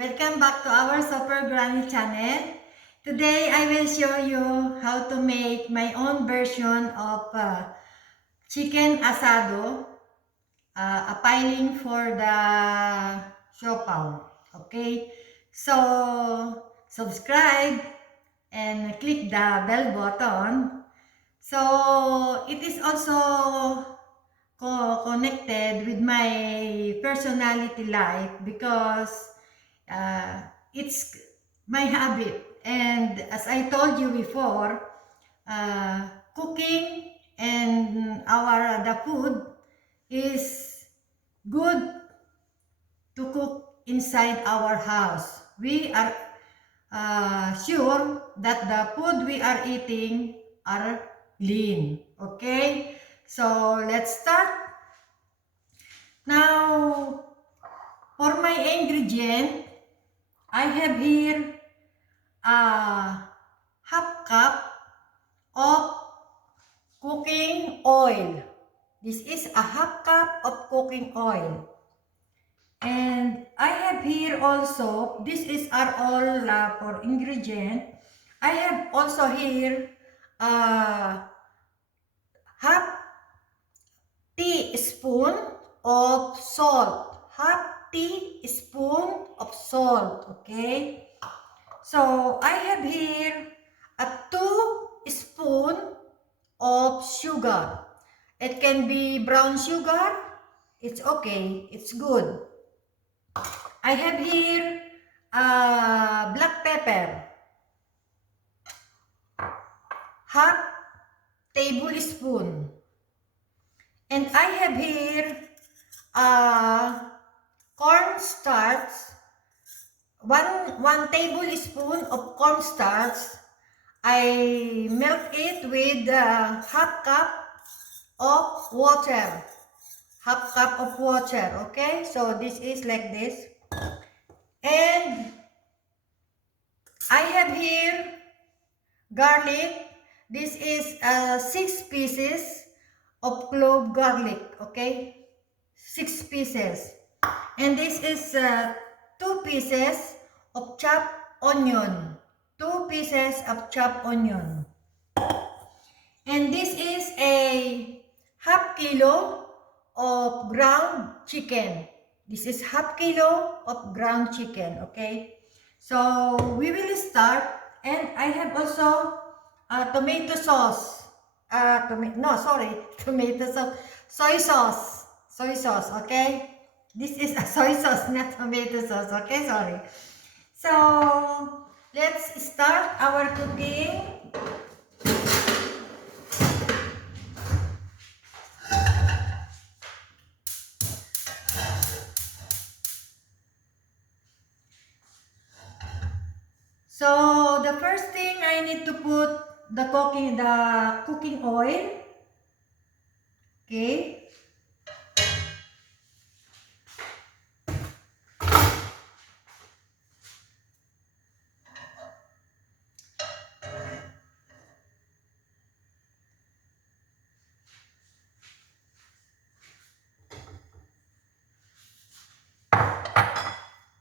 Welcome back to our Super Granny channel. Today I will show you how to make my own version of chicken asado, a piling for the siopao. Okay, so subscribe and click the bell button. So it is also connected with my personality life because uh, it's my habit. And as I told you before, cooking and the food is good to cook inside our house. We are sure that the food we are eating are clean. Okay, so let's start. Now, for my ingredient, I have here a half cup of cooking oil. This is a half cup of cooking oil. And I have here also, this is are all for ingredient. I have also here half teaspoon of salt. Half teaspoon of salt, okay? So I have here a 2 spoon of sugar. It can be brown sugar. It's okay. It's good. I have here black pepper. Half tablespoon. And I have here cornstarch. One tablespoon of cornstarch. I melt it with half cup of water. Half cup of water, okay? So this is like this. And I have here garlic. This is 6 pieces of clove garlic, okay? 6 pieces. And this is 2 pieces of chopped onion. 2 pieces of chopped onion. And this is a half kilo of ground chicken. This is half kilo of ground chicken, okay? So we will start, and I have also tomato sauce. Tomato sauce. Soy sauce. Soy sauce, okay? This is a soy sauce, not tomato sauce, okay? Sorry. So let's start our cooking. So the first thing I need to put the cooking oil. Okay.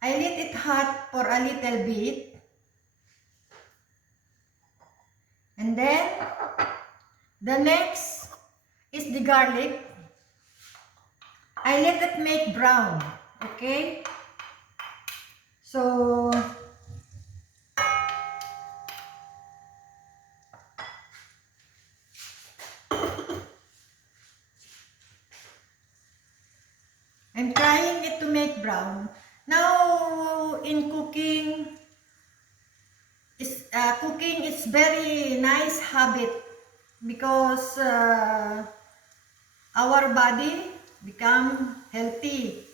I let it hot for a little bit. And then the next is the garlic. I let it make brown. Okay. So I'm trying it to make brown. Now in cooking is very nice habit because our body become healthy,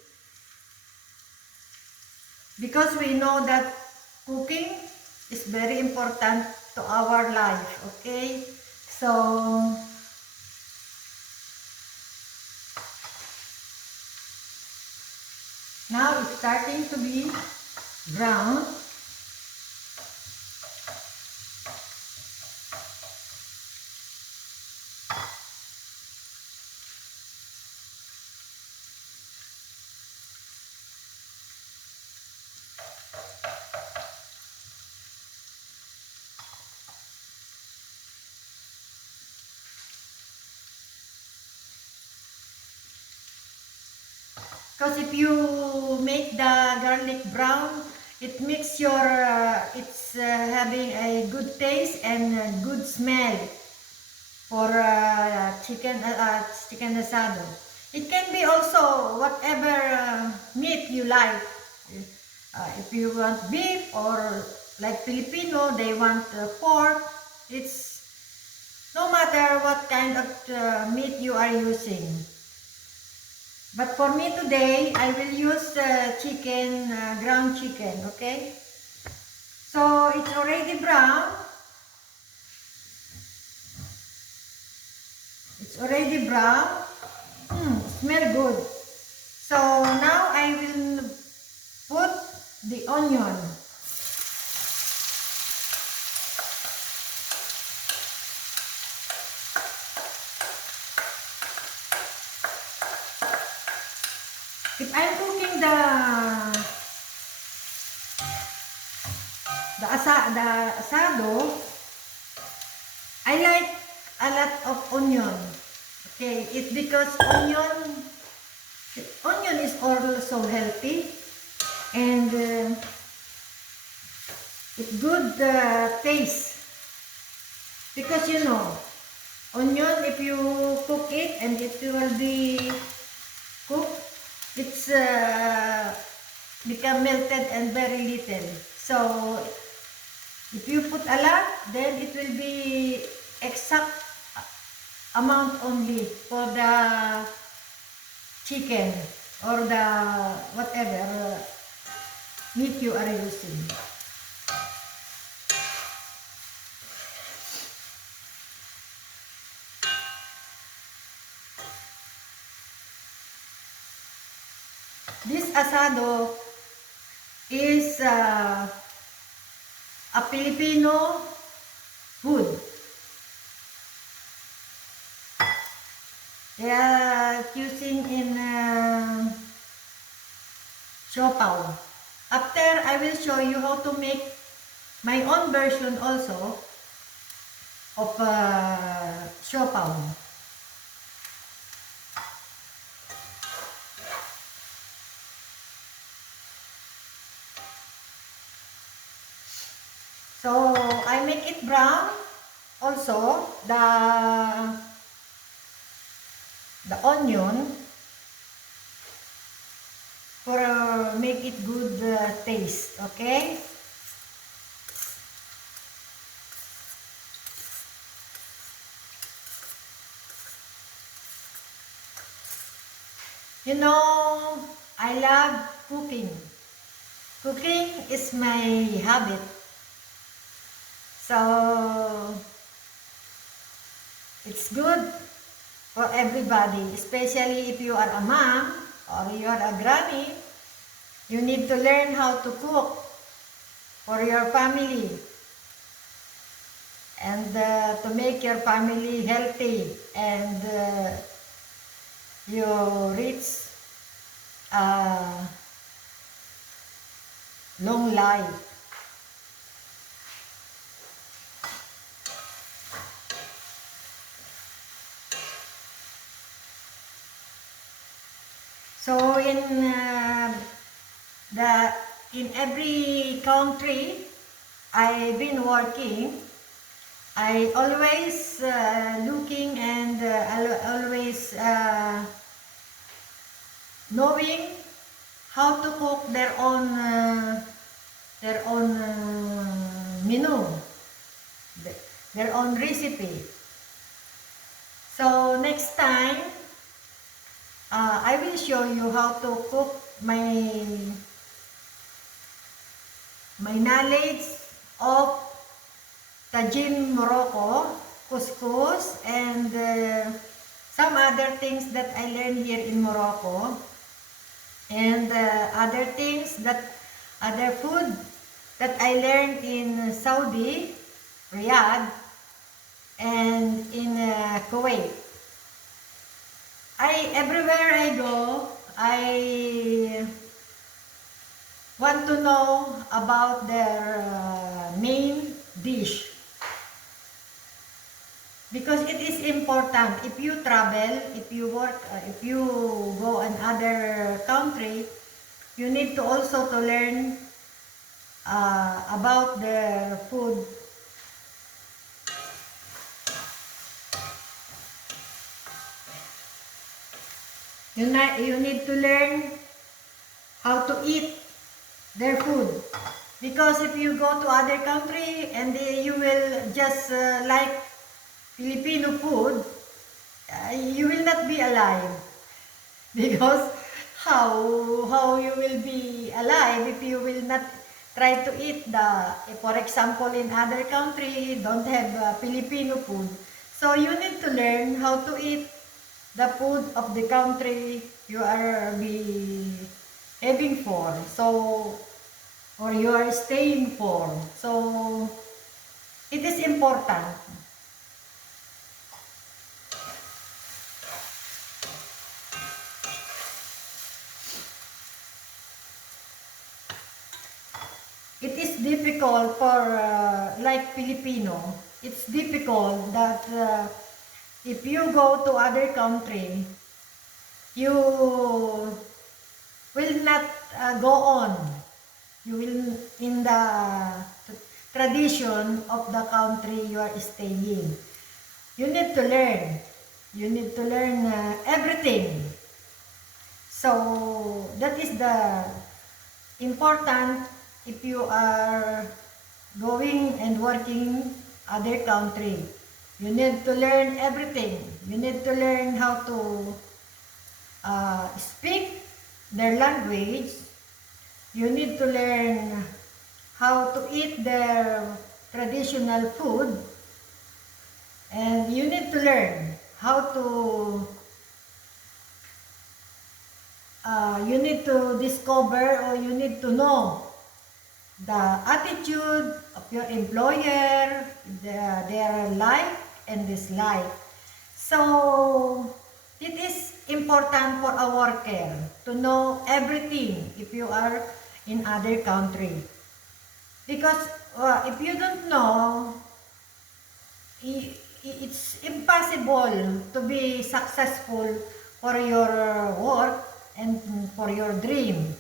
because we know that cooking is very important to our life, okay? So now it's starting to be brown. Because if you make the garlic brown, it makes your, having a good taste and a good smell for chicken asado. It can be also whatever meat you like. If you want beef or like Filipino, they want pork. It's no matter what kind of meat you are using. But for me today, I will use chicken, ground chicken, okay? So it's already brown. It's already brown. Smell good. So now I will put the onion. If I'm cooking the asado, I like a lot of onion. Okay, it's because onion is also healthy and it's good taste. Because you know, onion, if you cook it and it will be cooked, it's become melted and very little. So if you put a lot, then it will be exact amount only for the chicken or the whatever meat you are using. This asado is a Filipino food. They are using in siopao. After, I will show you how to make my own version also of siopao. So I make it brown. Also the onion for make it good taste. Okay. You know, I love cooking. Cooking is my habit. So it's good for everybody, especially if you are a mom or you are a granny. You need to learn how to cook for your family and to make your family healthy and you reach a long life. So in every country I've been working, I always looking and always knowing how to cook their own menu, their own recipe. So next time I will show you how to cook my knowledge of tajin Morocco, couscous, and some other things that I learned here in Morocco, and other food that I learned in Saudi, Riyadh, and in Kuwait. Everywhere I go, I want to know about their main dish. because it is important. If you travel, if you work, if you go another country, you need to also to learn about their food. You need to learn how to eat their food. Because if you go to other country and you will just like Filipino food, you will not be alive. Because how you will be alive if you will not try to eat for example, in other country, don't have Filipino food. So you need to learn how to eat the food of the country you are be having for. So, or you are staying for. So, it is important. It is difficult for, like Filipino, it's difficult that if you go to other country, you will not go on. You will in the tradition of the country you are staying. You need to learn. You need to learn everything. So that is the important if you are going and working other country. You need to learn everything. You need to learn how to speak their language. You need to learn how to eat their traditional food. And you need to learn how to, you need to discover or you need to know the attitude of your employer, their like and dislike. So, it is important for a worker to know everything if you are in other country. Because if you don't know, it's impossible to be successful for your work and for your dream.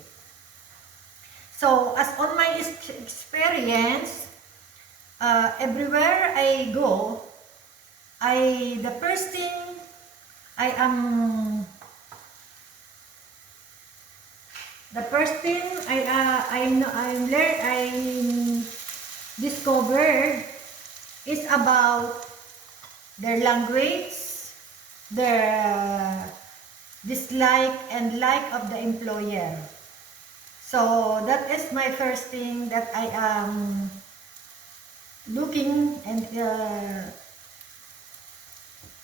So, as on my experience, everywhere I go, the first thing I am, the first thing I discovered is about their language, their dislike and like of the employer. So that is my first thing that I am looking and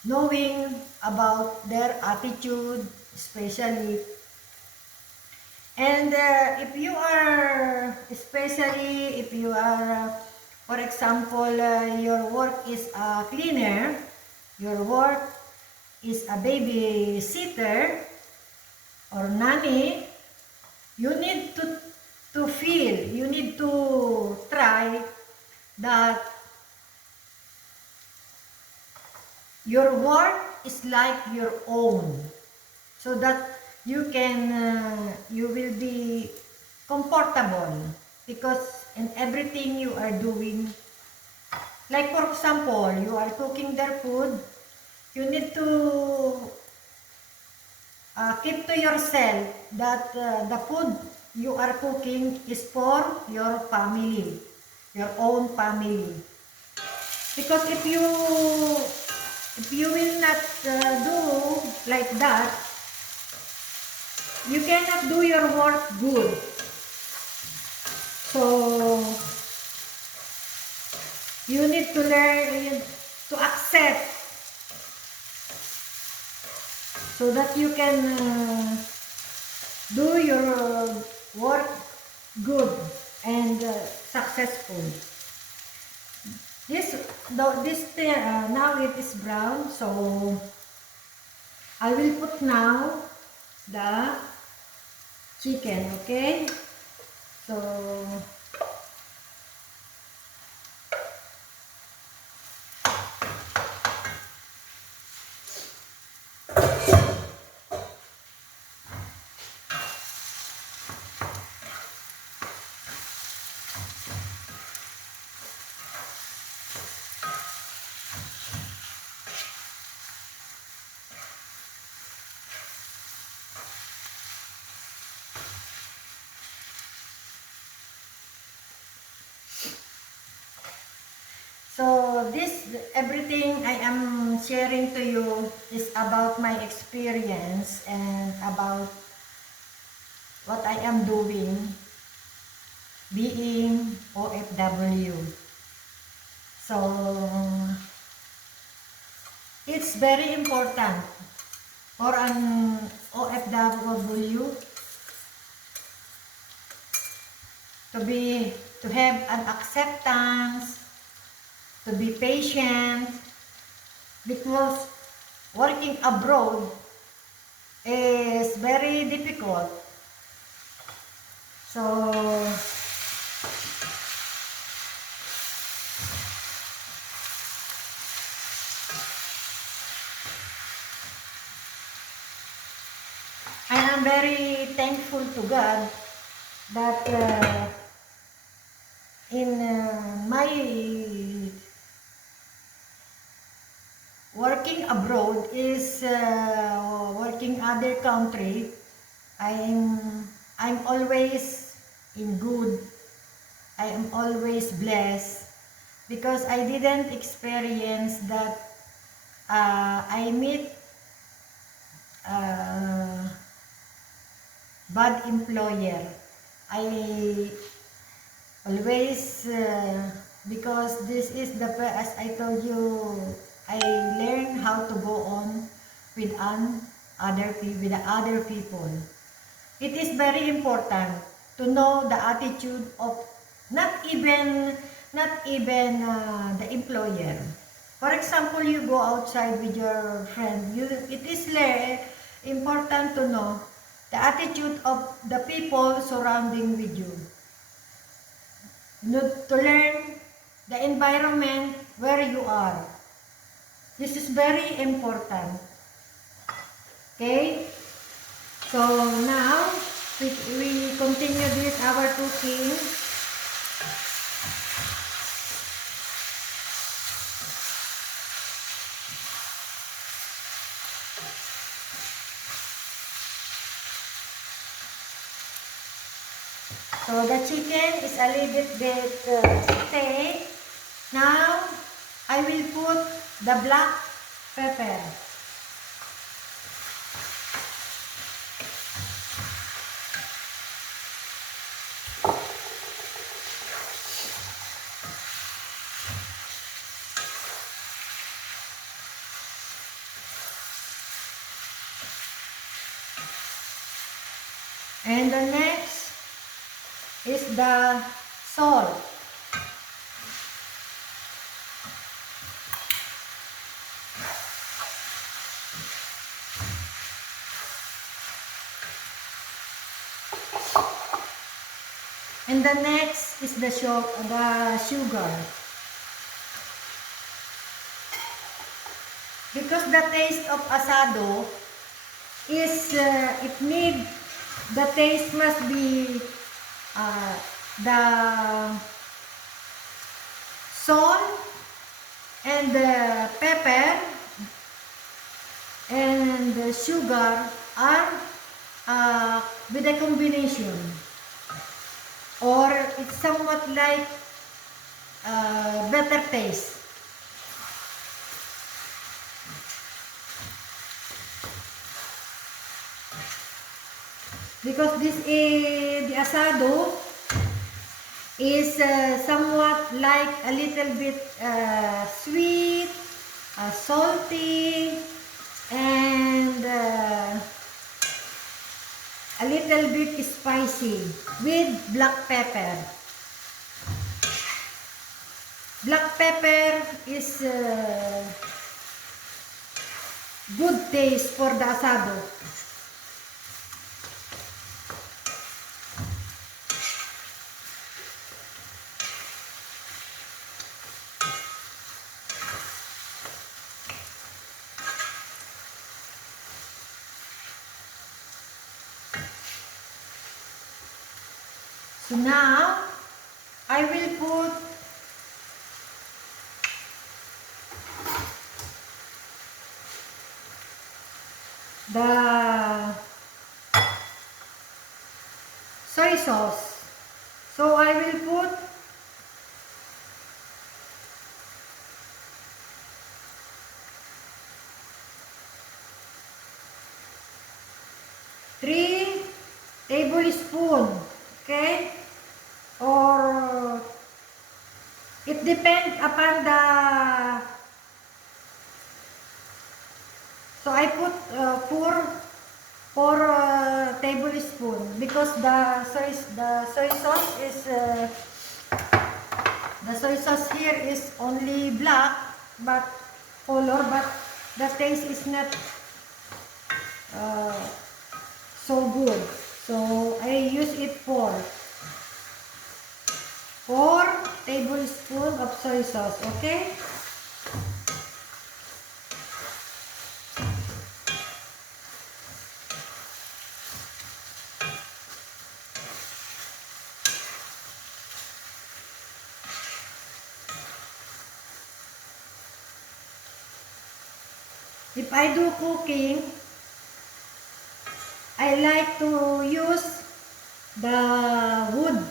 knowing about their attitude, especially. And if you are, especially if you are, for example, your work is a cleaner, your work is a babysitter or nanny, you need to feel, you need to try that your work is like your own, so that you can, you will be comfortable because in everything you are doing. Like for example, you are cooking their food, you need to keep to yourself that the food you are cooking is for your family, your own family. Because if you will not do like that, you cannot do your work good. So you need to learn to accept, so that you can do your work good and successful. Now it is brown, so I will put now the chicken, okay? So everything I am sharing to you is about my experience and about what I am doing being OFW. So, it's very important for an OFW to have an acceptance, to be patient, because working abroad is very difficult. So, I am very thankful to God that in my working abroad is working other country, I'm always in good. I am always blessed because I didn't experience that I meet uh, bad employer. I always because this is as I told you, I learn how to go on with with the other people. It is very important to know the attitude of not even the employer. For example, you go outside with your friend. It is important to know the attitude of the people surrounding with you. You need to learn the environment where you are. This is very important. Okay? So now we continue this our cooking. So the chicken is a little bit sauté. Now I will put the black pepper. And the next is the salt. And the next is the sugar. Because the taste of asado is, the taste must be the salt and the pepper and the sugar are with a combination, or it's somewhat like better taste. Because the asado is somewhat like a little bit sweet, salty, and a little bit spicy with black pepper. Black pepper is good taste for the asado. So now, I will put the soy sauce. So I will put 3 tablespoon, okay? Or it depends upon the, so I put 4 tablespoon because the soy sauce here is only black but color, but the taste is not uh, so good. So I use it for 4 tablespoon of soy sauce, okay? If I do cooking, I like to use the wood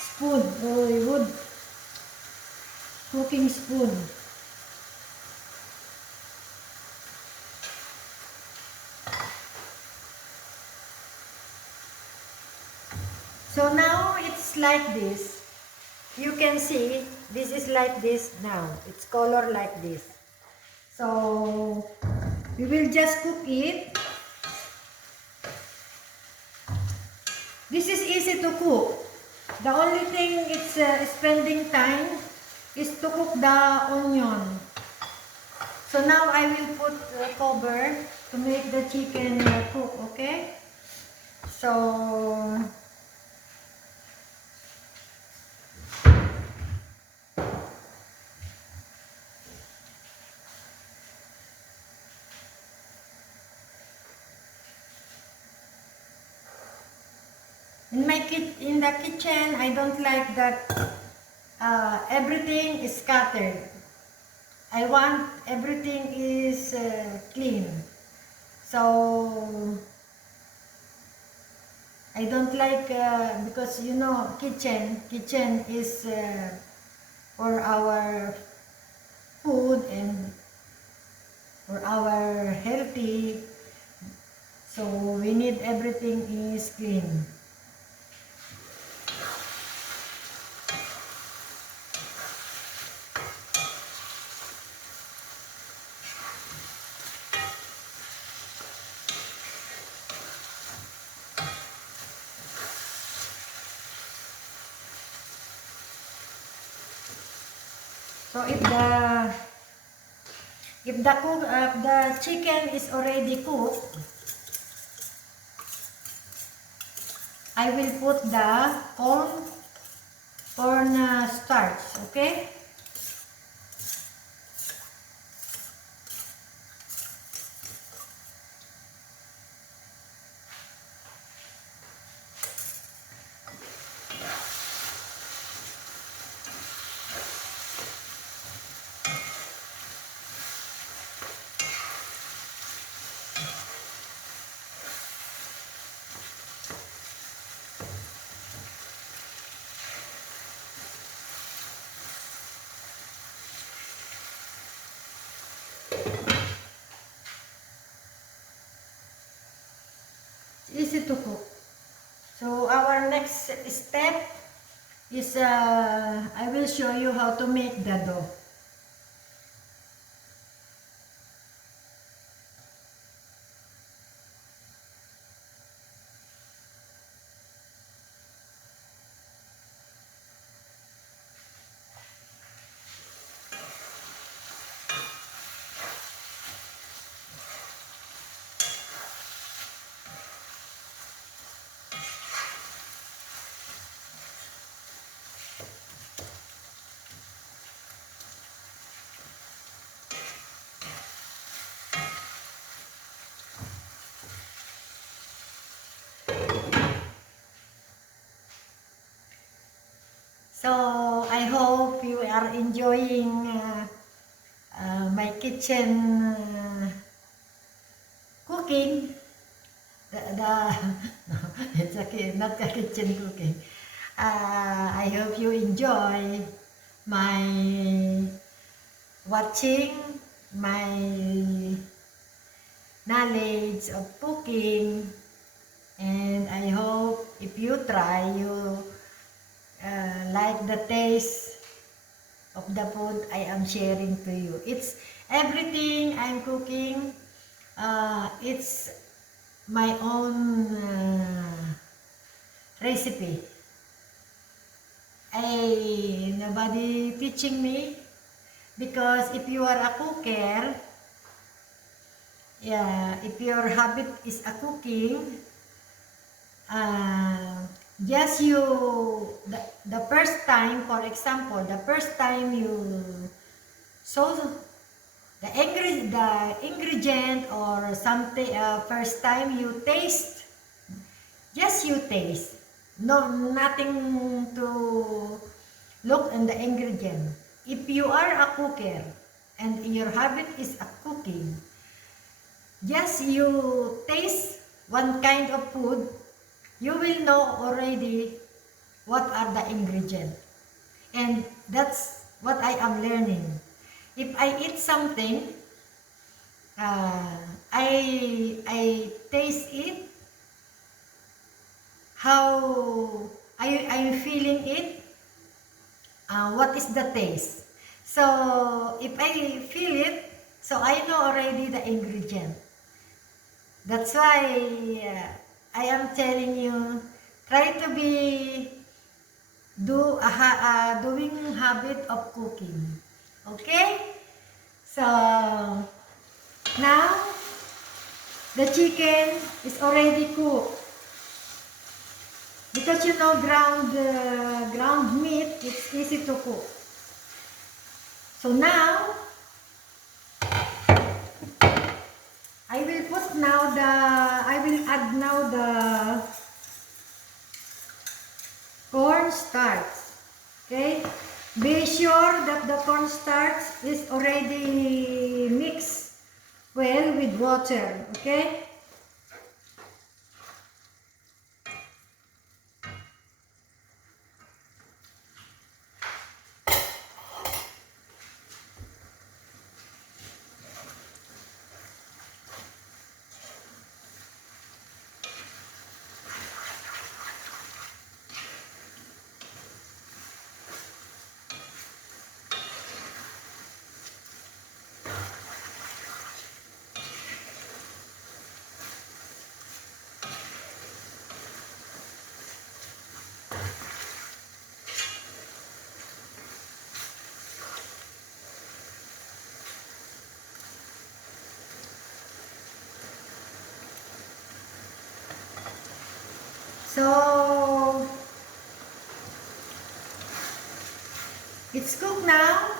spoon or wood cooking spoon. So now it's like this. You can see this is like this now. It's color like this. So we will just cook it. This is easy to cook. The only thing it's spending time is to cook the onion. So now I will put cover to make the chicken cook, okay? So in the kitchen, I don't like that everything is scattered. I want everything is clean. So I don't like because you know kitchen is for our food and for our healthy. So we need everything is clean. So if the chicken is already cooked, I will put the corn starch, okay? It's easy to cook. So our next step is I will show you how to make the dough. So I hope you are enjoying my kitchen cooking. No, it's okay, not the kitchen cooking. I hope you enjoy my watching my knowledge of cooking, and I hope if you try, you like the taste of the food I am sharing to you. It's everything I'm cooking. It's my own recipe. Nobody teaching me, because if you are a cooker, yeah, if your habit is a cooking, uh, just you the first time, for example, the first time you saw the ingredient or something, first time you taste, just you taste, no, nothing to look in the ingredient. If you are a cooker and your habit is a cooking, just you taste one kind of food, you will know already what are the ingredients. And that's what I am learning. If I eat something, uh, I taste it, how I'm feeling it, what is the taste. So if I feel it, so I know already the ingredient. That's why I am telling you, try to be doing habit of cooking. Okay? So now the chicken is already cooked. Because you know ground meat, it's easy to cook. So now I will add now the cornstarch. Okay? Be sure that the cornstarch is already mixed well with water. Okay? So it's cooked now.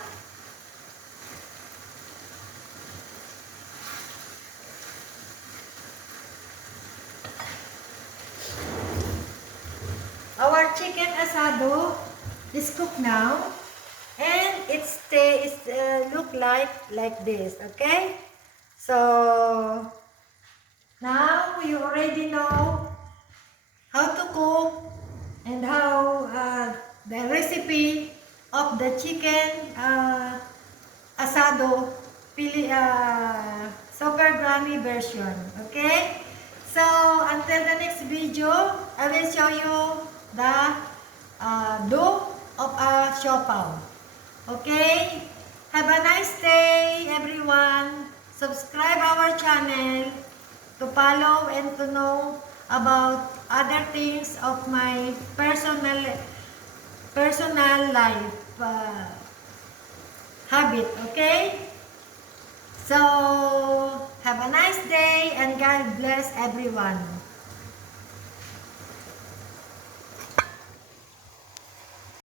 Our chicken asado is cooked now, and it's look like this. Okay, so now you already know how to cook and how the recipe of the chicken asado super grammy version. Okay, so until the next video, I will show you the dough of a siopao. Okay, have a nice day everyone. Subscribe our channel to follow and to know about other things of my personal life habit. Okay, so have a nice day and God bless everyone.